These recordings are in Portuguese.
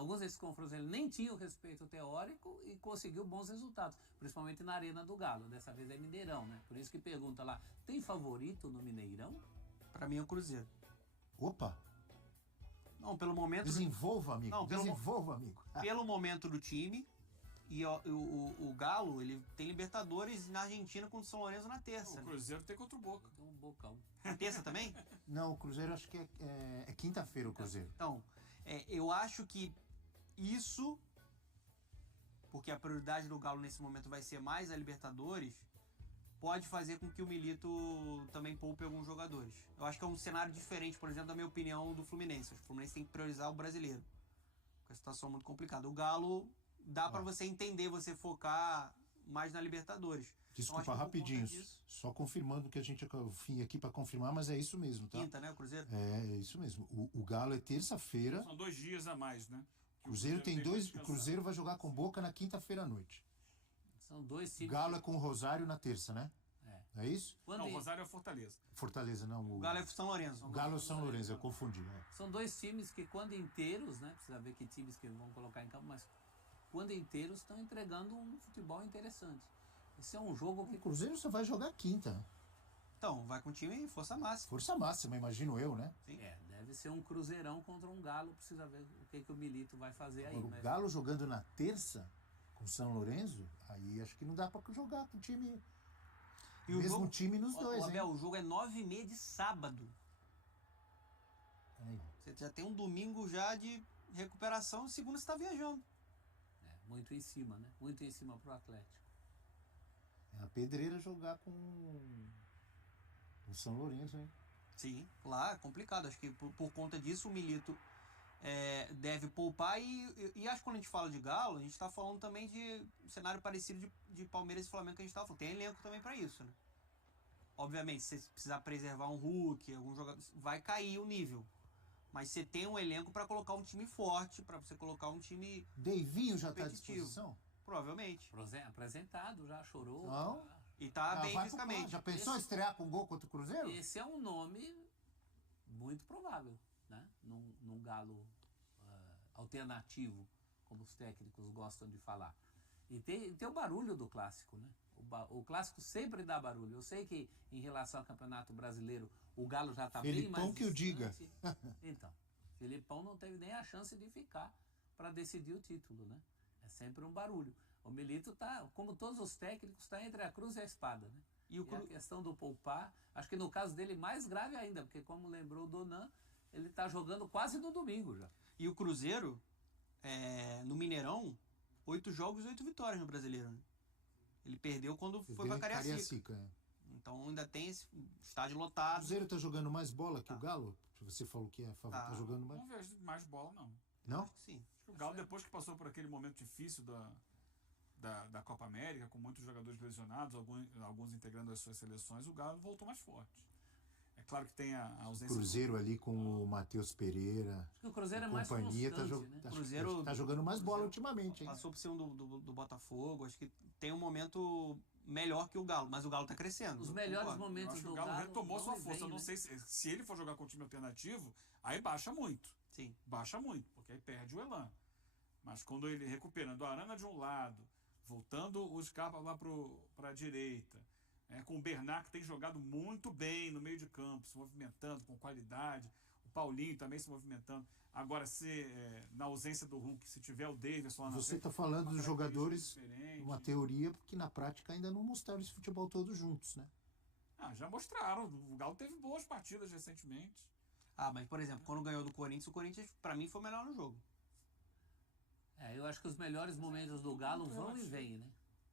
alguns desses confrontos ele nem tinha o respeito teórico e conseguiu bons resultados, principalmente na Arena do Galo. Dessa vez é Mineirão, né? Por isso que pergunta lá, tem favorito no Mineirão? Pra mim é o Cruzeiro. Opa! Não, pelo momento... Desenvolva, amigo. Não, Desenvolva, amigo. Pelo momento do time, e o Galo, ele tem Libertadores na Argentina contra o São Lourenço na terça. O Cruzeiro tem contra o Boca. Tem um bocão. Na terça também? Não, o Cruzeiro acho que é quinta-feira o Cruzeiro. Então, eu acho que isso, porque a prioridade do Galo nesse momento vai ser mais a Libertadores, pode fazer com que o Milito também poupe alguns jogadores. Eu acho que é um cenário diferente, por exemplo, da minha opinião do Fluminense. O Fluminense tem que priorizar o brasileiro, porque a situação é muito complicada. O Galo dá pra você entender, você focar mais na Libertadores. Desculpa, Então, rapidinho, só confirmando que a gente fim aqui pra confirmar, mas é isso mesmo, tá? Quinta, né, o Cruzeiro? É isso mesmo. O Galo é terça-feira. São 2 dias a mais, né? O Cruzeiro tem 2. O Cruzeiro vai jogar com Boca na quinta-feira à noite. São 2 O times. Galo é com o Rosário na terça, né? É. É isso? Quando Não, o Rosário é Fortaleza. Fortaleza, não. O Galo é São Lourenço. O Galo é São Lourenço, eu confundi. São 2 times que, quando inteiros, né? Precisa ver que times que vão colocar em campo, mas quando inteiros estão entregando um futebol interessante. Esse é um jogo que. O Cruzeiro só vai jogar quinta. Então, vai com o time em força máxima. Força máxima, imagino eu, né? Sim. Deve ser um Cruzeirão contra um Galo. Precisa ver o que o Milito vai fazer aí. O Mas... Galo jogando na terça com o São Lourenço, aí acho que não dá pra jogar com o time. E mesmo jogo, time nos dois, Abel, hein? o jogo é 9h30 de sábado. Aí. Você já tem um domingo já de recuperação, segunda você tá viajando. muito em cima, né? Muito em cima pro Atlético. É a pedreira jogar com o São Lourenço, hein? Sim, lá é complicado. Acho que por conta disso o Milito deve poupar e acho que quando a gente fala de Galo, a gente tá falando também de um cenário parecido de Palmeiras e Flamengo que a gente tava falando. Tem elenco também para isso, né? Obviamente, se você precisar preservar um Hulk, algum jogador, vai cair o nível. Mas você tem um elenco para colocar um time forte, para você colocar um time Deivinho já tá à competitivo. disposição? Provavelmente. Apresentado, já chorou. Não. E tá bem vai pro fisicamente. plano. Já pensou estrear com gol contra o Cruzeiro? Esse é um nome muito provável, né? Num Galo alternativo, como os técnicos gostam de falar. E tem o barulho do clássico, né? O clássico sempre dá barulho. Eu sei que em relação ao Campeonato Brasileiro o Galo já está bem mais Felipão que o diga. Então, Felipão não teve nem a chance de ficar para decidir o título, né? É sempre um barulho. O Milito tá, como todos os técnicos, está entre a cruz e a espada, né? E a questão do poupar, acho que no caso dele mais grave ainda, porque como lembrou o Donan, ele está jogando quase no domingo já. E o Cruzeiro, no Mineirão, 8 jogos e 8 vitórias no Brasileiro, né? Ele perdeu quando foi pra Cariacica. Então ainda tem esse estádio O lotado. Cruzeiro tá jogando mais bola que o Galo? Você falou que tá jogando mais. Não vejo mais bola, não. Não? Acho que sim. Acho que o Galo, depois que passou por aquele momento difícil da Copa América, com muitos jogadores lesionados, alguns integrando as suas seleções, o Galo voltou mais forte. É claro que tem a ausência... Cruzeiro ali com o Matheus Pereira. Acho que o Cruzeiro é mais companhia, constante, né? Cruzeiro tá jogando mais bola ultimamente, hein? Passou por ser do Botafogo. Acho que tem um momento melhor que o Galo, mas o Galo tá crescendo. Os melhores Eu momentos acho que do o Galo retomou sua vem, força. Eu não né? sei se ele for jogar com um time alternativo, aí baixa muito. Sim. Baixa muito, porque aí perde o elan. Mas quando ele recuperando a Arana de um lado, voltando o Scarpa lá para a direita, com o Bernard, que tem jogado muito bem no meio de campo, se movimentando com qualidade, o Paulinho também se movimentando. Agora, na ausência do Hulk, se tiver o Davidson lá na Você frente, está falando uma dos jogadores, diferente. uma teoria, porque na prática ainda não mostraram esse futebol todos juntos, né? Já mostraram. O Galo teve boas partidas recentemente. Mas por exemplo, quando ganhou do Corinthians, o Corinthians pra mim foi o melhor no jogo. Eu acho que os melhores momentos do Galo vão e vêm, né?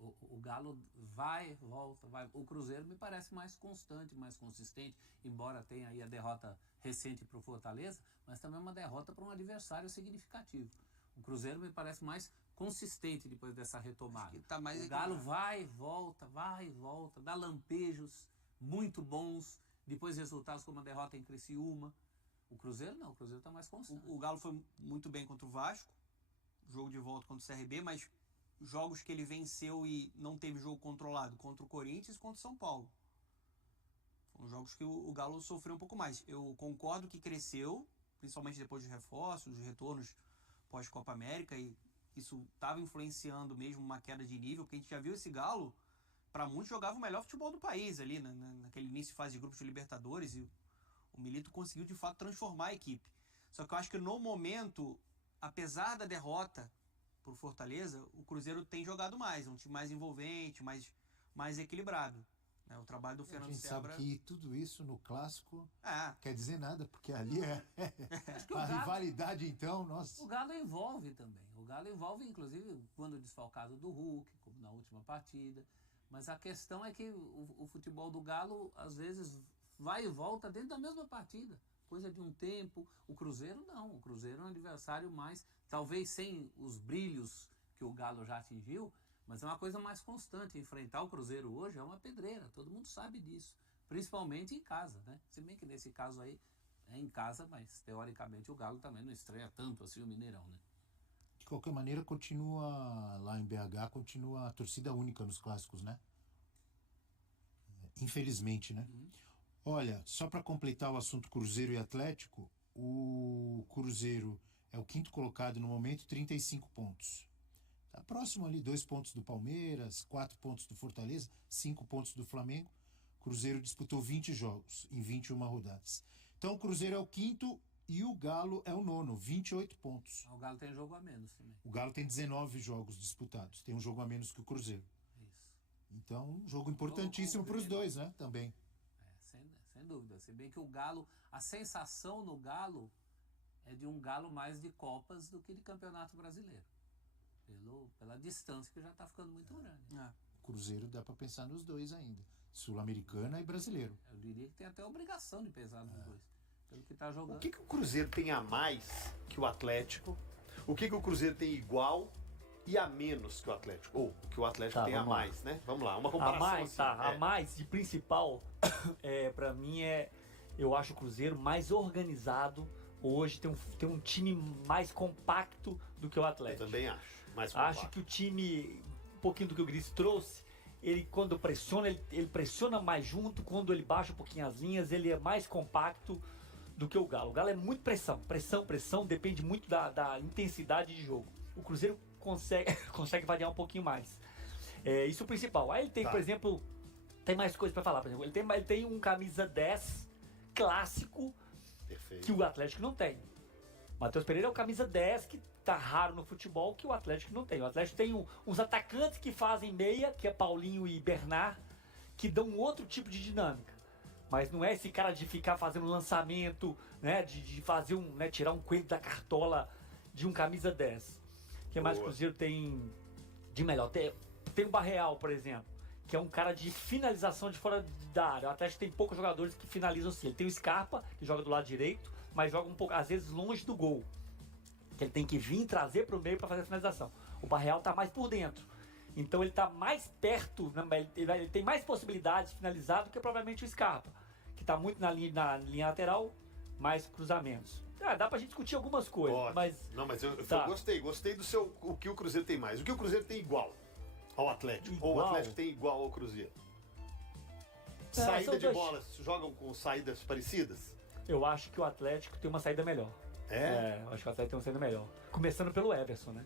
O Galo vai, volta, vai. O Cruzeiro me parece mais constante, mais consistente, embora tenha aí a derrota recente para o Fortaleza, mas também uma derrota para um adversário significativo. O Cruzeiro me parece mais consistente depois dessa retomada. Acho que tá mais o Galo vai, volta, dá lampejos muito bons, depois resultados como a derrota em Criciúma. O Cruzeiro não, o Cruzeiro está mais constante. O Galo foi muito bem contra o Vasco, jogo de volta contra o CRB, mas jogos que ele venceu e não teve jogo controlado contra o Corinthians e contra o São Paulo. Foram jogos que o Galo sofreu um pouco mais. Eu concordo que cresceu, principalmente depois dos reforços, dos retornos pós-Copa América, e isso estava influenciando mesmo uma queda de nível, porque a gente já viu esse Galo, para muitos, jogava o melhor futebol do país ali, naquele início de fase de grupos de Libertadores, e o Milito conseguiu de fato transformar a equipe. Só que eu acho que no momento, apesar da derrota pro Fortaleza, o Cruzeiro tem jogado mais, é um time mais envolvente, mais equilibrado. Né? O trabalho do A Fernando gente Sebra... sabe que tudo isso no clássico É, quer dizer nada, porque ali é Acho que o a Galo, rivalidade, então, nossa. o Galo envolve também. O Galo envolve, inclusive, quando desfalcado do Hulk, como na última partida. Mas a questão é que o futebol do Galo, às vezes, vai e volta dentro da mesma partida. Coisa de um tempo. O Cruzeiro não. O Cruzeiro é um adversário mais, talvez sem os brilhos que o Galo já atingiu, mas é uma coisa mais constante. Enfrentar o Cruzeiro hoje é uma pedreira. Todo mundo sabe disso. Principalmente em casa, né? Se bem que nesse caso aí é em casa, mas teoricamente o Galo também não estreia tanto assim o Mineirão, né? De qualquer maneira, continua lá em BH, continua a torcida única nos clássicos, né? Infelizmente, né? Olha, só para completar o assunto Cruzeiro e Atlético, o Cruzeiro é o quinto colocado no momento, 35 pontos. Tá próximo ali, 2 pontos do Palmeiras, 4 pontos do Fortaleza, 5 pontos do Flamengo. O Cruzeiro disputou 20 jogos em 21 rodadas. Então o Cruzeiro é o quinto e o Galo é o nono, 28 pontos. O Galo tem jogo a menos também. O Galo tem 19 jogos disputados, tem um jogo a menos que o Cruzeiro. Isso. Então, um jogo importantíssimo para os dois, né? Também. Sem dúvida. Se bem que o Galo, a sensação no Galo é de um Galo mais de Copas do que de Campeonato Brasileiro. Pela distância que já está ficando muito grande. O Cruzeiro dá para pensar nos dois ainda. Sul-Americana e brasileiro. Eu diria que tem até a obrigação de pensar nos dois. Pelo que está jogando. O que o Cruzeiro tem a mais que o Atlético? O que o Cruzeiro tem igual e a menos que o Atlético? Ou o que o Atlético Tá, tem a vamos lá. mais, né? Vamos lá, uma A comparação mais, assim. tá. A é. mais e principal, pra mim, eu acho o Cruzeiro mais organizado hoje, tem um time mais compacto do que o Eu Atlético. também acho. Mais Acho compacto. que o time, um pouquinho do que o Gris trouxe, ele quando pressiona, ele pressiona mais junto, quando ele baixa um pouquinho as linhas, ele é mais compacto do que o Galo. O Galo é muito pressão, depende muito da intensidade de jogo. O Cruzeiro consegue variar um pouquinho mais. Isso é o principal. Aí ele tem, Tá. por exemplo, tem mais coisas pra falar. Por exemplo, ele tem um camisa 10 clássico Perfeito. que o Atlético não tem. Matheus Pereira é o camisa 10 que tá raro no futebol, que o Atlético não tem. O Atlético tem uns atacantes que fazem meia, que é Paulinho e Bernard, que dão um outro tipo de dinâmica. Mas não é esse cara de ficar fazendo lançamento, né, de fazer tirar um coelho da cartola de um camisa 10. O que mais o Boa. Cruzeiro tem de melhor? Tem o Barreal, por exemplo, que é um cara de finalização de fora da área. O Atlético tem poucos jogadores que finalizam assim. Ele tem o Scarpa, que joga do lado direito, mas joga um pouco, às vezes, longe do gol. Que ele tem que vir trazer para o meio para fazer a finalização. O Barreal está mais por dentro. Então ele está mais perto, ele tem mais possibilidades de finalizar do que provavelmente o Scarpa, que está muito na linha lateral, mais cruzamentos. Dá pra gente discutir algumas coisas, Ótimo. mas Não, mas eu Tá. gostei do seu. O que o Cruzeiro tem mais. O que o Cruzeiro tem igual ao Atlético? Ou o Igual? Atlético tem igual ao Cruzeiro? são Saída de dois- bola, jogam com saídas parecidas? eu acho que o Atlético tem uma saída melhor. Eu acho que o Atlético tem uma saída melhor. Começando pelo Everson, né?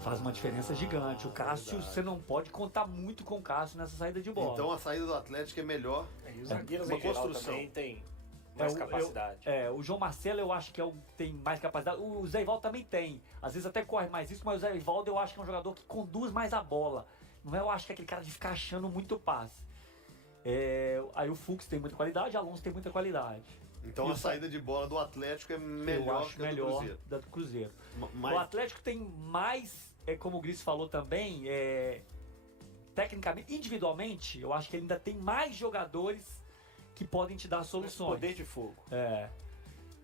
Faz uma diferença gigante. O Cássio, verdade. você não pode contar muito com o Cássio nessa saída de bola. Então a saída do Atlético é melhor. E os zagueiros Uma em geral construção. também tem mais capacidade. O João Marcelo eu acho que tem mais capacidade. O Zé Ivaldo também tem. Às vezes até corre mais isso, mas o Zé Ivaldo eu acho que é um jogador que conduz mais a bola. Não é, eu acho que é aquele cara de ficar achando muito passe. Aí o Fux tem muita qualidade, o Alonso tem muita qualidade. Então E a o saída de bola do Atlético é eu melhor acho que a do melhor Cruzeiro. da do Cruzeiro. Mas O Atlético tem mais, como o Gris falou também, tecnicamente, individualmente, eu acho que ele ainda tem mais jogadores que podem te dar soluções. Poder de fogo.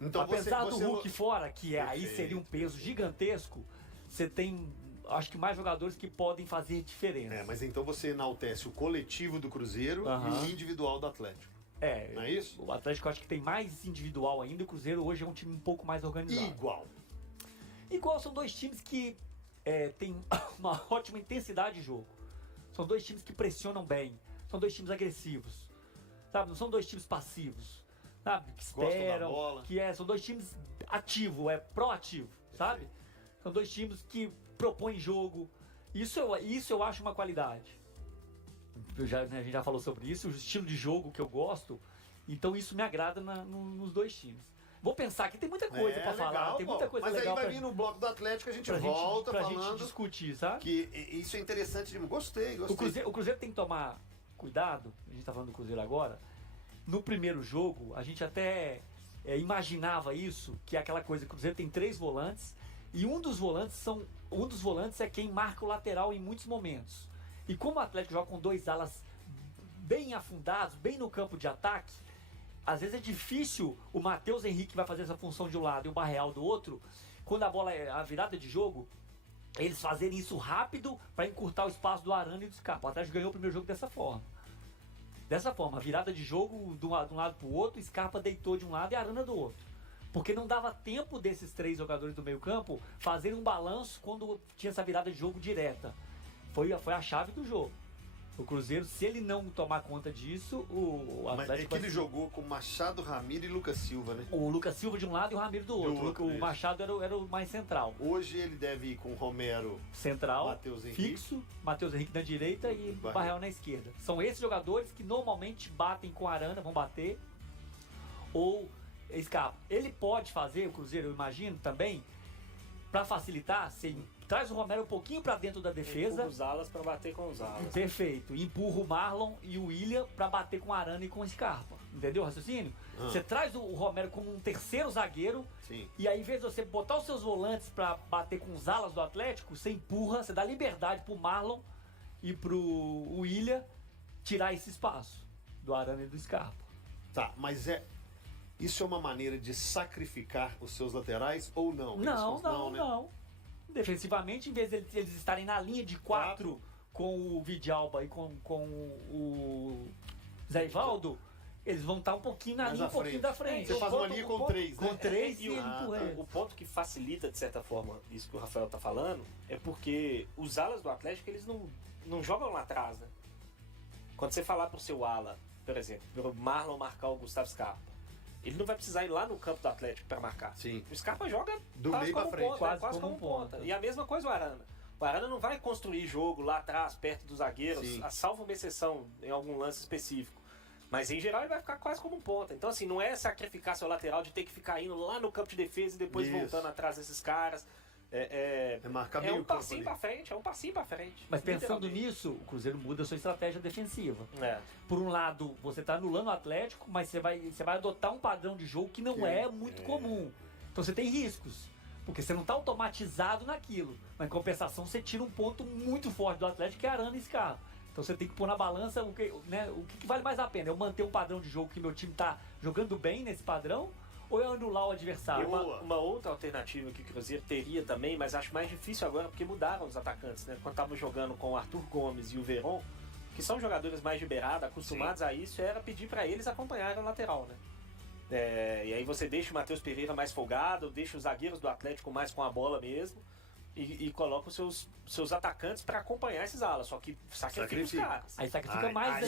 então Apesar você do Hulk fora, que aí Perfeito, seria um peso gigantesco, você tem, acho que mais jogadores que podem fazer diferença. mas então você enaltece o coletivo do Cruzeiro Aham. e o individual do Atlético. Não é isso? O Atlético eu acho que tem mais individual ainda, o Cruzeiro hoje é um time um pouco mais organizado. Igual. Igual são dois times que têm uma ótima intensidade de jogo. São dois times que pressionam bem, são dois times agressivos, sabe? Não são dois times passivos, sabe? Que Gostam da esperam, bola. são dois times ativos, proativos. sabe? São dois times que propõem jogo. Isso eu acho uma qualidade. A gente já falou sobre isso, o estilo de jogo que eu gosto. Então isso me agrada nos dois times. Vou pensar que tem muita coisa pra falar, legal, tem muita coisa mas legal aí vai vir no bloco do Atlético, a gente pra volta pra falando gente discutir, sabe? que isso é interessante. Gostei. O Cruzeiro tem que tomar cuidado, a gente tá falando do Cruzeiro agora. No primeiro jogo, a gente até imaginava isso, que é aquela coisa, o Cruzeiro tem 3 volantes, e um dos volantes é quem marca o lateral em muitos momentos. E como o Atlético joga com 2 alas bem afundados, bem no campo de ataque, às vezes é difícil o Matheus Henrique vai fazer essa função de um lado e o Barreal do outro, quando a bola é a virada de jogo, eles fazerem isso rápido para encurtar o espaço do Arana e do Scarpa. O Atlético ganhou o primeiro jogo dessa forma. A virada de jogo de um lado para o outro, Scarpa deitou de um lado e Arana do outro. Porque não dava tempo desses 3 jogadores do meio campo fazerem um balanço quando tinha essa virada de jogo direta. Foi a chave do jogo. O Cruzeiro, se ele não tomar conta disso, o Atlético... Mas é que ele jogou com Machado, Ramiro e Lucas Silva, né? O Lucas Silva de um lado e o Ramiro do outro. O Machado era o mais central. Hoje ele deve ir com o Romero central, Matheus Henrique. Fixo, Matheus Henrique na direita e Barreal na esquerda. São esses jogadores que normalmente batem com Arana, vão bater, ou Scarpa. Ele pode fazer, o Cruzeiro, eu imagino, também, para facilitar, traz o Romero um pouquinho para dentro da defesa. Empurra os alas para bater com os alas. Perfeito. Empurra o Marlon e o William para bater com Arana e com Scarpa. Entendeu o raciocínio? Você traz o Romero como um terceiro zagueiro. Sim. E aí, em vez de você botar os seus volantes para bater com os alas do Atlético, você empurra, você dá liberdade pro Marlon e pro William tirar esse espaço do Arana e do Scarpa. Tá, mas isso é uma maneira de sacrificar os seus laterais ou não? Não. Defensivamente, em vez de eles estarem na linha de 4 com o Vidalba e com o Zé Ivaldo, eles vão estar um pouquinho na linha, um pouquinho da frente. Você faz uma linha com 3, né? Com 3 e ele empurra eles. O ponto que facilita, de certa forma, isso que o Rafael tá falando, é porque os alas do Atlético, eles não jogam lá atrás, né? Quando você falar pro seu ala, por exemplo, pro Marlon marcar o Gustavo Scarpa, ele não vai precisar ir lá no campo do Atlético para marcar. Sim. O Scarpa joga do meio para frente, quase como ponta. E a mesma coisa o Arana. O Arana não vai construir jogo lá atrás, perto dos zagueiros, salvo uma exceção em algum lance específico. Mas em geral ele vai ficar quase como um ponta. Então assim, não é sacrificar seu lateral de ter que ficar indo lá no campo de defesa e depois voltando atrás desses caras. É um passinho pra frente, Mas pensando nisso, o Cruzeiro muda a sua estratégia defensiva. Por um lado, você tá anulando o Atlético, mas você vai adotar um padrão de jogo que não é muito comum. Então você tem riscos, porque você não tá automatizado naquilo. Mas em compensação, você tira um ponto muito forte do Atlético, que é Arana e Scarpa. Então você tem que pôr na balança o que vale mais a pena. Eu manter um padrão de jogo que meu time tá jogando bem nesse padrão, ou eu anular o adversário? Uma outra alternativa que o Cruzeiro teria também, mas acho mais difícil agora porque mudaram os atacantes, né? Quando estavam jogando com o Arthur Gomes e o Veron, que são jogadores mais de beirada, acostumados a isso, era pedir para eles acompanharem o lateral, né? E aí você deixa o Matheus Pereira mais folgado, deixa os zagueiros do Atlético mais com a bola mesmo e coloca os seus atacantes para acompanhar esses alas, só que sacrifica os caras. Aí sacrifica mais ainda.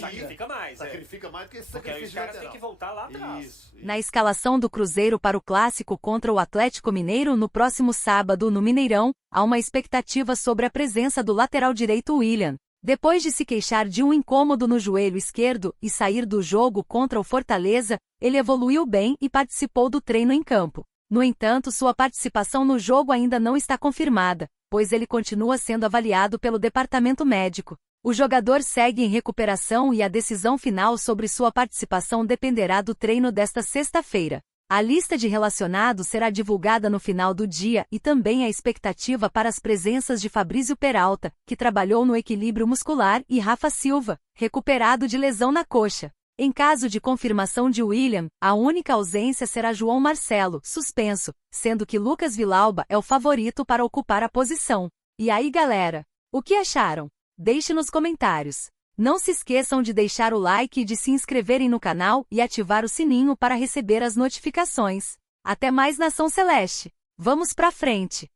Sacrifica mais porque esse porque aí os caras têm que voltar lá atrás. Isso. Na escalação do Cruzeiro para o clássico contra o Atlético Mineiro no próximo sábado no Mineirão, há uma expectativa sobre a presença do lateral direito William. Depois de se queixar de um incômodo no joelho esquerdo e sair do jogo contra o Fortaleza, ele evoluiu bem e participou do treino em campo. No entanto, sua participação no jogo ainda não está confirmada, pois ele continua sendo avaliado pelo departamento médico. O jogador segue em recuperação e a decisão final sobre sua participação dependerá do treino desta sexta-feira. A lista de relacionados será divulgada no final do dia e também a expectativa para as presenças de Fabrício Peralta, que trabalhou no equilíbrio muscular, e Rafa Silva, recuperado de lesão na coxa. Em caso de confirmação de William, a única ausência será João Marcelo, suspenso, sendo que Lucas Vilauba é o favorito para ocupar a posição. E aí, galera? O que acharam? Deixe nos comentários. Não se esqueçam de deixar o like e de se inscreverem no canal e ativar o sininho para receber as notificações. Até mais, Nação Celeste! Vamos pra frente!